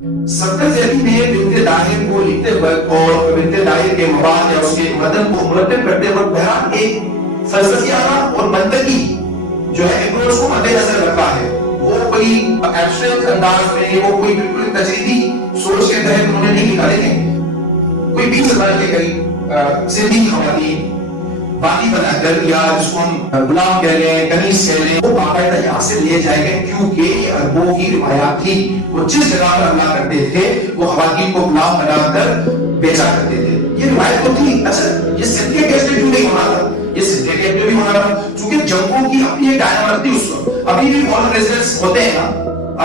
सत्तर जैदी ने बिन्ते दाहिर को लिखते वक्त और बिन्ते दाहिर के मवाद या उसके मदन को मुरतब करते वक्त बहरहाल एक फलसफियाना और मंतकी जो है अप्रोच को मद्देनजर रखा है। वो कोई एब्स्ट्रैक्ट अंदाज में, वो कोई बिल्कुल तजरीदी सोच के तहत उन्होंने नहीं लिखा। लेकिन कोई 20 साल के करीब सिंधी खवातीन बानी बनाकर या जिसको हम गुलाम कह रहे हैं, कनीज कह रहे हैं, वो बाकायदा यहाँ से ले जाए गए क्योंकि अरबों की रिवायात थी। वो जिस जगह पर हमला करते थे वो खवातीन को गुलाम बनाकर बेचा करते थे। ये रिवायत तो थी। अच्छा, ये सिंधिया कैसे क्यों नहीं होना था? ये सिंधिया कैसे भी होना था क्योंकि जंगों की अपनी एक डायनामिक थी उस वक्त। अभी भी वॉर रेजिडेंस होते हैं ना,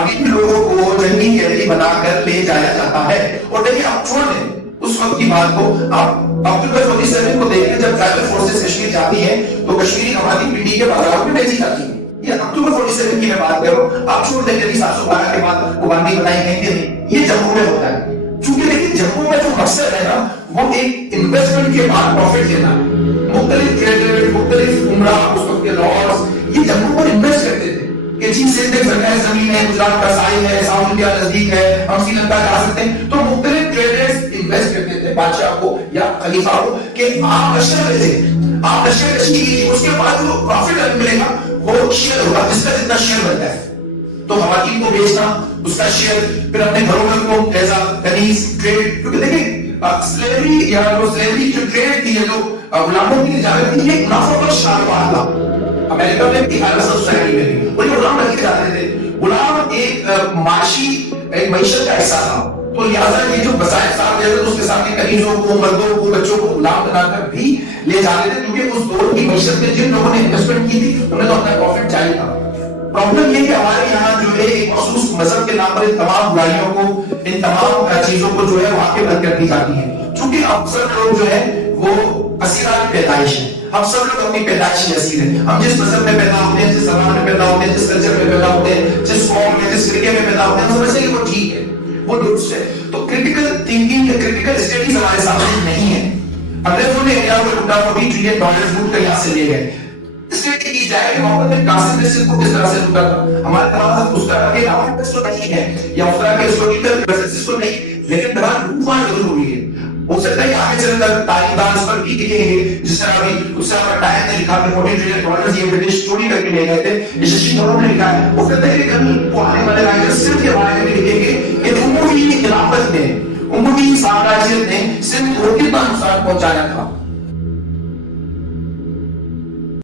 अभी भी लोगों को जंगी कैदी बनाकर ले जाया जाता है। और देखिए आप छोड़ दें उस वक्त की बात को, आप अक्टूबर 47 को देखें जब ट्राइबल फोर्सेस कश्मीर जाती है तो कश्मीरी खवातीन पीढ़ी के बाजारों में भेजी जाती है। ये अक्टूबर 47 की मैं बात कर रहा हूं। आप छोड़ दें यदि 712 के बाद वो बंदी बनाई गई थी, ये जम्मू में होता है। क्योंकि देखिए जम्मू में जो मकसद है ना वो एक इन्वेस्टमेंट के बाद प्रॉफिट लेना। मुख्तलिफ ट्रेडर, मुख्तलिफ उमरा, उस वक्त के लॉर्ड्स ये जम्मू पर इन्वेस्ट करते थे कि जी से सरकारी जमीन है, गुजरात का साहिल है, साउथ इंडिया नजदीक है, हम श्रीलंका जा सकते हैं। तो मुख्तलिफ ट्रेडर्स इन्वेस्ट करते थे बादशाह को या खलीफा को कि आप लश्कर भेजें, आप लश्कर कशी कीजिए, उसके बाद जो प्रॉफिट मिलेगा वो शेयर होगा, जिसका जितना शेयर बनता है। तो खवातीन को बेचना, उसका शेयर, फिर अपने घरों में को एज अ कनीज ट्रेड। क्योंकि देखिए स्लेवरी या जो स्लेवरी जो ट्रेड थी, जो गुलामों की तिजारत थी, ये मुनाफा का शाहबाज था। अमेरिका में भी हालत सोसाइटी में भी वो गुलाम रखे जाते थे। गुलाम एक माशी एक मईशत का हिस्सा था। तो लिहाजा ये जो वसाइल साथ देते थे उसके साथ कनीजों को, मर्दों को, बच्चों को गुलाम बनाकर भी ले जाते थे। क्योंकि उस दौर की मईशत में जिन लोगों ने इन्वेस्टमेंट की थी उन्हें तो अपना प्रॉफिट चाहिए था। प्रॉब्लम ये कि हमारे यहाँ जो है एक मखसूस मजहब के नाम पर इन तमाम बुराइयों को, इन तमाम चीजों को जो है वाक़ई बंद कर दी जाती है। क्योंकि अक्सर लोग जो है वो असीरात पैदाइश है। हम सब लोग अपनी पैदाइश में असीर हैं। हम जिस मजहब में पैदा होते हैं, जिस ज़बान में पैदा होते हैं, जिस कल्चर में पैदा होते हैं, जिस कौम में, जिस फिरके में पैदा होते हैं, हम समझते हैं कि वो ठीक है, वो दुरुस्त है। तो क्रिटिकल थिंकिंग या क्रिटिकल स्टडीज हमारे सामने नहीं है। अंग्रेजों ने इंडिया को लूटा, $20 ट्रिलियन लूट कर यहाँ से ले गए। स्टडी की जाए कि मोहम्मद बिन कासिम ने सिंध को किस तरह से लूटा था। हमारे पास उस तरह के अलावा तो नहीं है या उस तरह के हिस्टोरिकल रेफरेंसेस तो नहीं, लेकिन दौरान लूटमार जरूर हुई है। हो सकता है आगे चलकर तारीखदान इस पर भी लिखेंगे, जिस तरह अभी उस समय टाइम ने लिखा था $40 ट्रिलियन ये ब्रिटिश स्टोरी करके ले गए थे, यशस्वी थॉमस ने लिखा है। हो सकता है कि कल को आने वाले राइटर्स सिंध के बारे में लिखेंगे कि उमवी खिलाफत ने, उमवी साम्राज्य ने सिंध को कितना नुकसान पहुंचाया था।